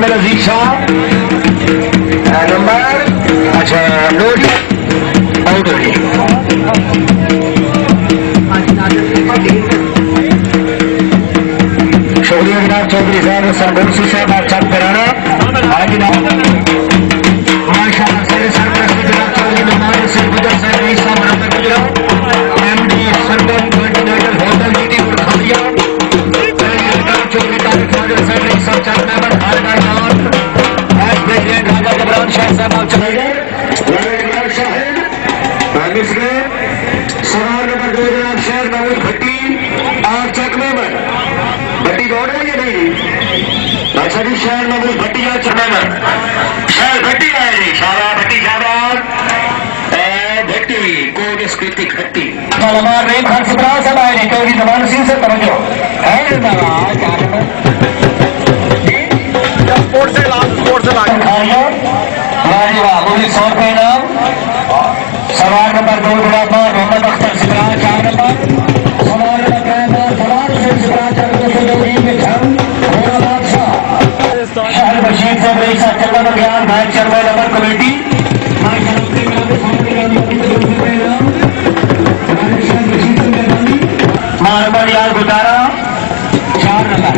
मोहम्मद अजीज Shah number अच्छा Norrie out हो गई। शुक्रिया जनाब चौधरी साहब सरगोशी साहब आप चक कराना आज माशाल्लाह सारे सरपरस्त जनाब चौधरी मेहमान से गुजर साहब रईस साहब बराबर गुजरा एमडी सरगम कॉन्टिनेंटल होटल जीटी और खलिया चौधरी तारिक फाजिल साहब रईस साहब चक मेंबर हालदार जवान वाइस प्रेसिडेंट राजा जबरान शाह साहब आप चले गए शाहिद सवाल नंबर 2 जनाब शेर महमूद भट्टी आप चक मेंबर भट्टी दौड़ रहे हैं नहीं अच्छा जी शहर महमूद भट्टी आप चक मेंबर शहर भट्टी आए जी शाबाश भट्टी शाबाश भट्टी कोट स्कृति खट्टी हमारे रेम खान सिपरा सब आए नहीं क्योंकि जमान सिंह से समझो है ना स्पोर्ट से लाभ वाह बोली 100 रुपये इनाम सवाल नंबर 2 जनाब मोहम्मद अख्तर सिपरा 4 नंबर सवाल नंबर 3 सवाल से सिपरा 4 शहर बशीर साहब रईस चंदा बख्तियार भाई चेयरमैन अमर कमेटी नंबर यार गुजारा 4 नंबर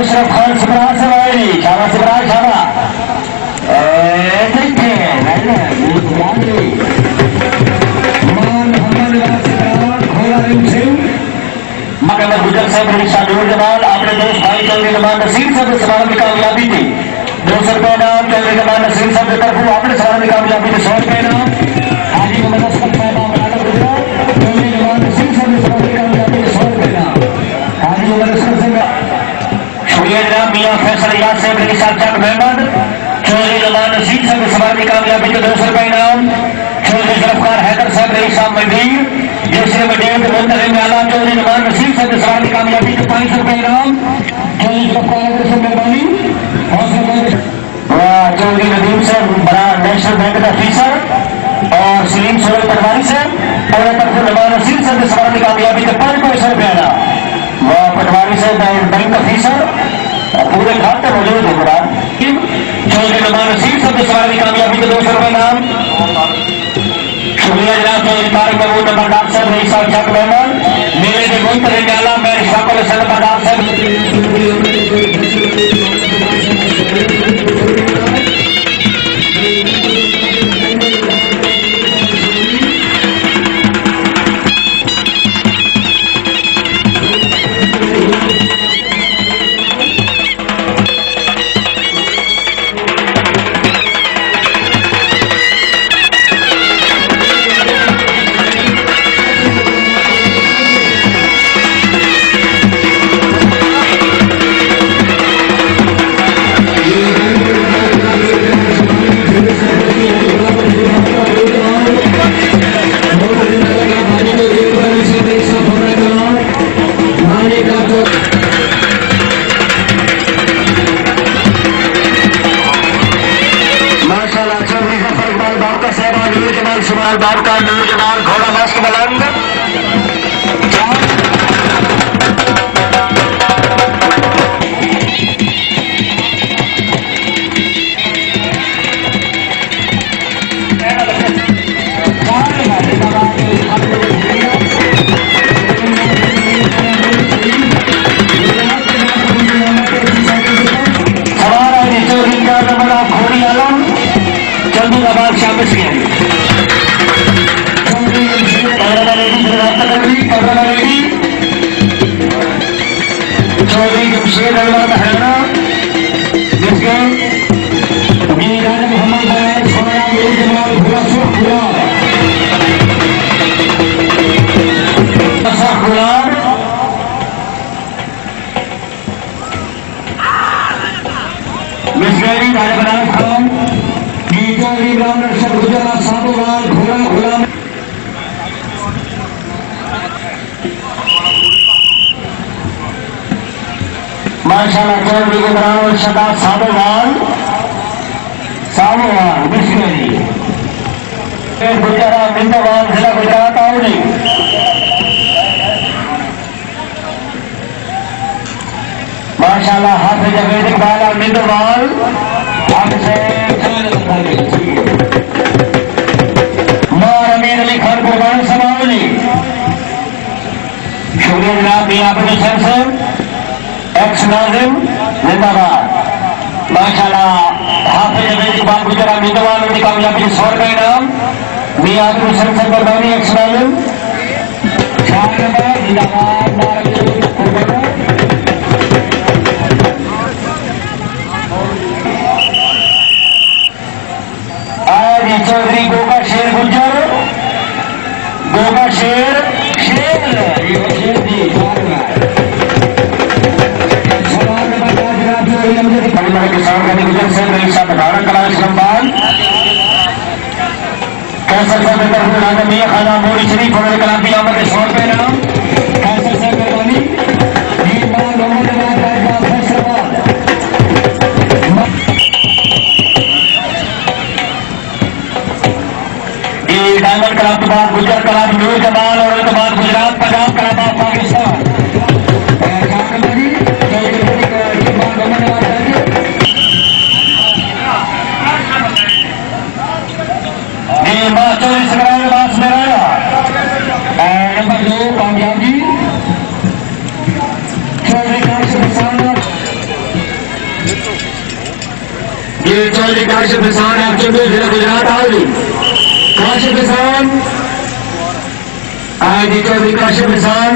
अशरफ खान सिमरान से आएगी शाबा सिमरान शाबा गुजर साहब शाहजूर जमाल अपने दोस्त भाई चौधरी जमान नसीर साहब सवाल में कामयाबी थी 200 रुपये नाम चौधरी जमान नसीर साहब की तरफ अपने सवाल में कामयाबी थी 100 रुपये नाम हाजी मोहम्मद असफर साहब गुजरात चौधरी जमान नसीर साहब की सवाल में कामयाबी थी 100 रुपये नाम हाजी मोहम्मद असफर साहब शुक्रिया जनाब मियाँ फैसल याद साहब रईस साहब चक मेहमान चौधरी जमान नसीर साहब की सवाल में कामयाबी थी 200 रुपये नाम चौधरी जरफकार हैदर साहब रईस साहब मजदूर जैसे मटेरियल के मुंतजिम आला चौधरी जमान नसीर साहब की सवाल में कामयाबी के 500 रुपये इनाम चौधरी जरफकार से मेहरबानी चौधरी नदीम साहब बड़ा नेशनल बैंक का ऑफिसर और सलीम सोहेल पटवारी साहब और जमान नसीर साहब की सवाल में कामयाबी के 500 रुपये इनाम वह पटवारी साहब बैंक ऑफिसर पूरे खाते मौजूद है बड़ा चौधरी जमान नसीर साहब की सवाल में कामयाबी के 200 रुपये इनाम शुक्रिया जनाब चौधरी तारिक महमूद नंबरदार साहब रईस साहब चक मेहमान मेले के मुंतजिम आला मैं शाकुल हसन नंबरदार साहब माशाल्लाह चौधरी गुजरात शदाब साबोवाल मिश्री गुजरात जिला गुजरात आओ माशाल्लाह हाफिज अहमद इकबाल और निंदवाल आपसे मार अमीर अली खान कुर्बान समावली शुक्रिया जनाब मियां अब्दुल हुसैन एक्स नाजिम जिंदाबाद। माशाल्लाह हाफिज अहमद इकबाल गुजरात निंदवाल उनकी कामयाबी 100 रुपए इनाम मियां अब्दुल हुसैन कुर्बानी एक्स नाजिम 4 नंबर जिंदाबाद। चौधरी गोगा शेर गुजर गोगा शेर किसान का गुजर से रईसा बटारा कला इस्लामाबाद कैसर साहब की तरफ से मियां खाना मोरी शरीफ और कलाम की आमद 100 रुपए नाम कैसर साहब मेहरबानी डायमंड क्लब के बाद गुजर क्लब नूर जमाल और उसके बाद Gujarat Punjab club of Pakistan number 2 कामयाबी चौधरी काशिफ हसान आप चंदू जिला गुजरात आओगी काशिफ हसान आईडी चौधरी काशिफ हसान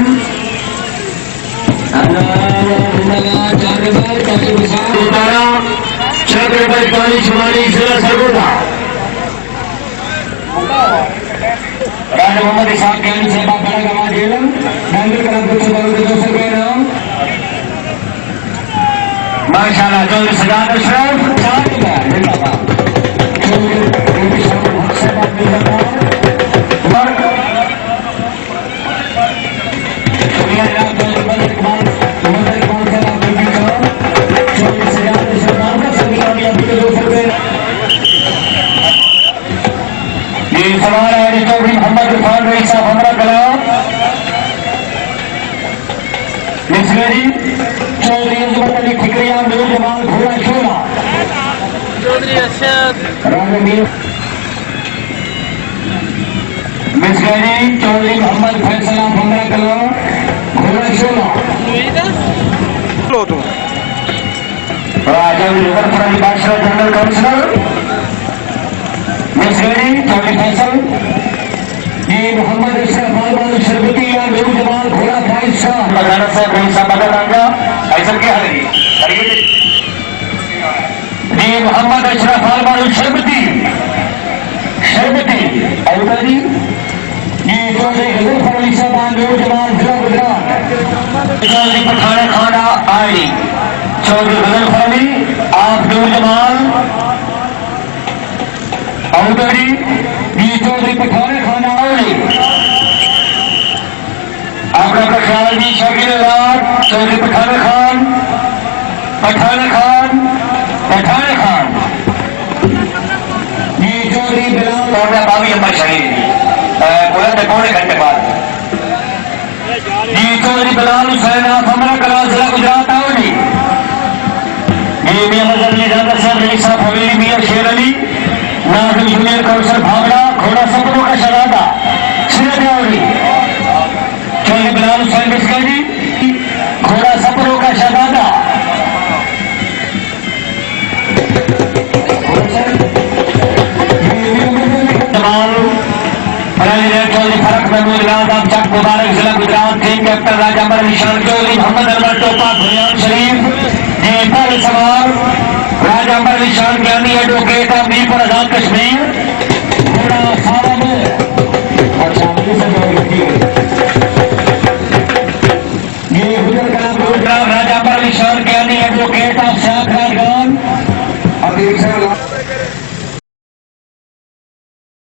छत्रपति काली शुमारी जिला सरगोधा राजा मोहम्मद इसाक कैन से बाप बड़ा गवा जेलम बैंगल कलम कुछ बार 200 रुपए नाम माशाल्लाह चौधरी सजाद अशरफ 4 रुपए जिंदाबाद चौधरी शाह हक से बात जिंदाबाद वर्क शुक्रिया जनाब चौधरी इकबाल से आप भी चौधरी सजाद अशरफ नाम का सभी कामयाबी के 200 रुपए ये सवाल है चौधरी मोहम्मद इरफान रईस साहब हमरा कला मिसरी चौधरी अजमत अली ठिकरिया नूर जमाल घोड़ा शोला चौधरी अरशद मिसरी चौधरी मोहम्मद फैसल हमरा कला घोड़ा शोला राजा रिवर बादशाह जनरल काउंसिलर मिसरी चौधरी फैसल ये मोहम्मद अशरफ अलबानी शरबती या नूर जमाल घोड़ा फाइज शाह मदाना साहब रईसा मदद आगा ऐसा क्या है ये मोहम्मद अशरफ अलबानी शरबती अलबानी ये चौधरी गजर अली साहब नूर जमाल जिला गुजरात चौधरी पठान खाना आई चौधरी गजर अली आप नूर जमाल औदरी ये चौधरी पठान खाना आपका ख्याल जी शकील चौधरी पठान खान ये चौधरी बिलाल और बाबी अम्मा शहीद बुलंद पौने घंटे बाद ये चौधरी बिलाल हुसैन आप हमारा कला जिला गुजरात आओगी ये मियां मजहर अली जादर साहब रईस साहब हवेली मियां शेर अली नाजिम जूनियर काउंसिल भागड़ा घोड़ा सपनों का शरादा सिर आओगी चौधरी बिलाल हुसैन बिस्करी घोड़ा सपनों का शहजादा चौधरी फरक महमूद राज आप चक मुबारक जिला गुजरात टीम कैप्टन राजा अमर निशान चौधरी मोहम्मद अनवर टोपा बुनियाद शरीफ जी पहले सवाल राजा अमर निशान ज्ञानी एडवोकेट मीरपुर आजाद कश्मीर घोड़ा साहब राजा पर निशान ज्ञानी एडवोकेट ऑफ शाह राजगान